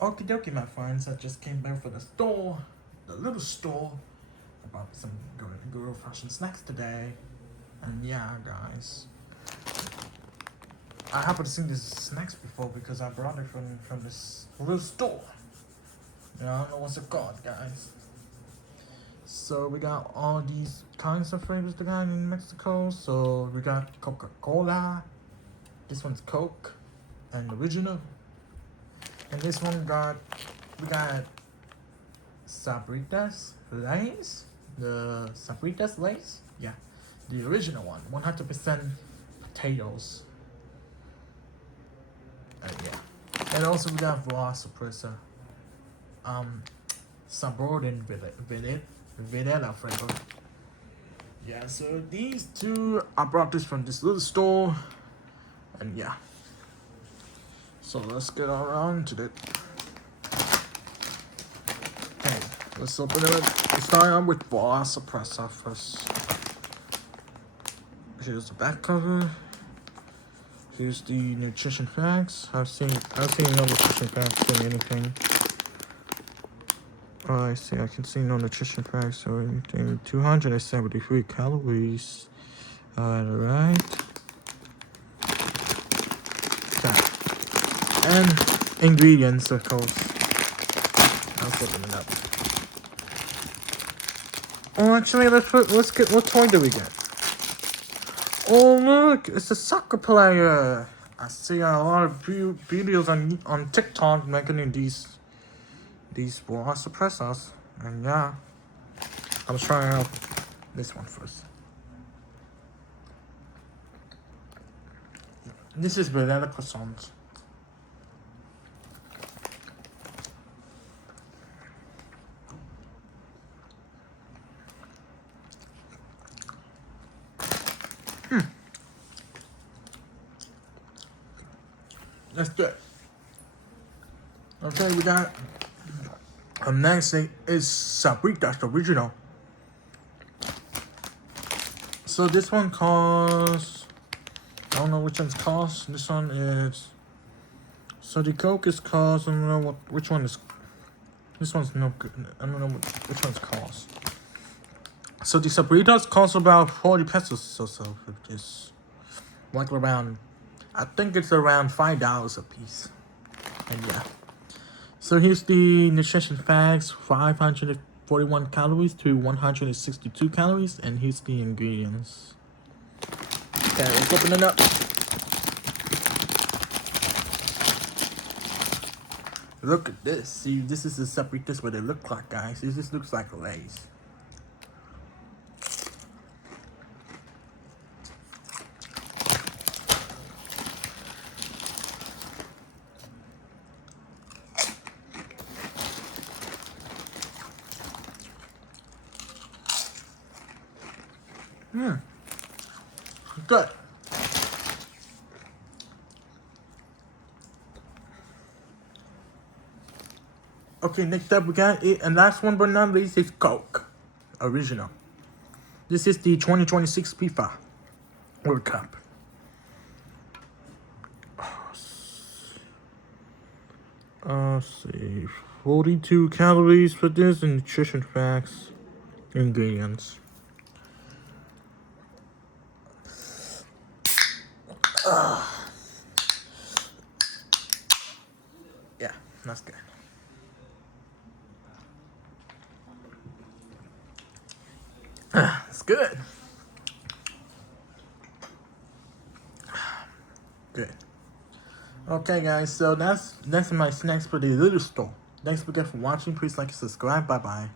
Okie dokie, my friends. I just came back from the store, the little store. I bought some good old fashioned snacks today. And yeah, guys. I haven't seen these snacks before because I brought it from this little store. I don't know what's it called, guys. So we got all these kinds of flavors they got in Mexico. So we got Coca-Cola. This one's Coke and original. And this one we got Sabritas Lays. The Sabritas Lays? Yeah. The original one. 100% potatoes. Yeah. And also we got Vuala Sabritas. Sabor and Videla flavor. Yeah, so these two, I brought this from this little store. And yeah. So let's get around to it. Okay, let's open it up. Let's start out with Vuala Sabritas first. Here's the back cover. Here's the nutrition facts. I've seen no nutrition facts doing anything. Oh, I see. I can see no nutrition facts or anything. 273 calories. Alright. Okay. And ingredients, of course. I'll open it up. Oh, actually, let's get. What toy do we get? Oh, look! It's a soccer player. I see a lot of videos on TikTok making these Vuala Sabritas, and yeah, I'm trying out this one first. This is banana croissants. That's good. Okay, we got. Next thing is Sabritas original. So this one costs. I don't know which one's cost. This one is. So the Coke is cost. I don't know which one is. This one's no good. I don't know which one's cost. So the Sabritas cost about 40 pesos or so for this. Like around. I think it's around $5 a piece. And yeah. So here's the nutrition facts, 541 calories to 162 calories, and here's the ingredients. Okay, let's open it up. Look at this. See, this is the Sabritas what they look like, guys. This looks like Lay's. Good. Okay, next up we got it, and last one but not least is Coke. Original. This is the 2026 FIFA World Cup. Let's see. 42 calories for this and nutrition facts. Ingredients. Yeah, that's good. It's good. Good. Okay, guys, so that's my snacks for the little store. Thanks again for watching. Please like and subscribe. Bye bye.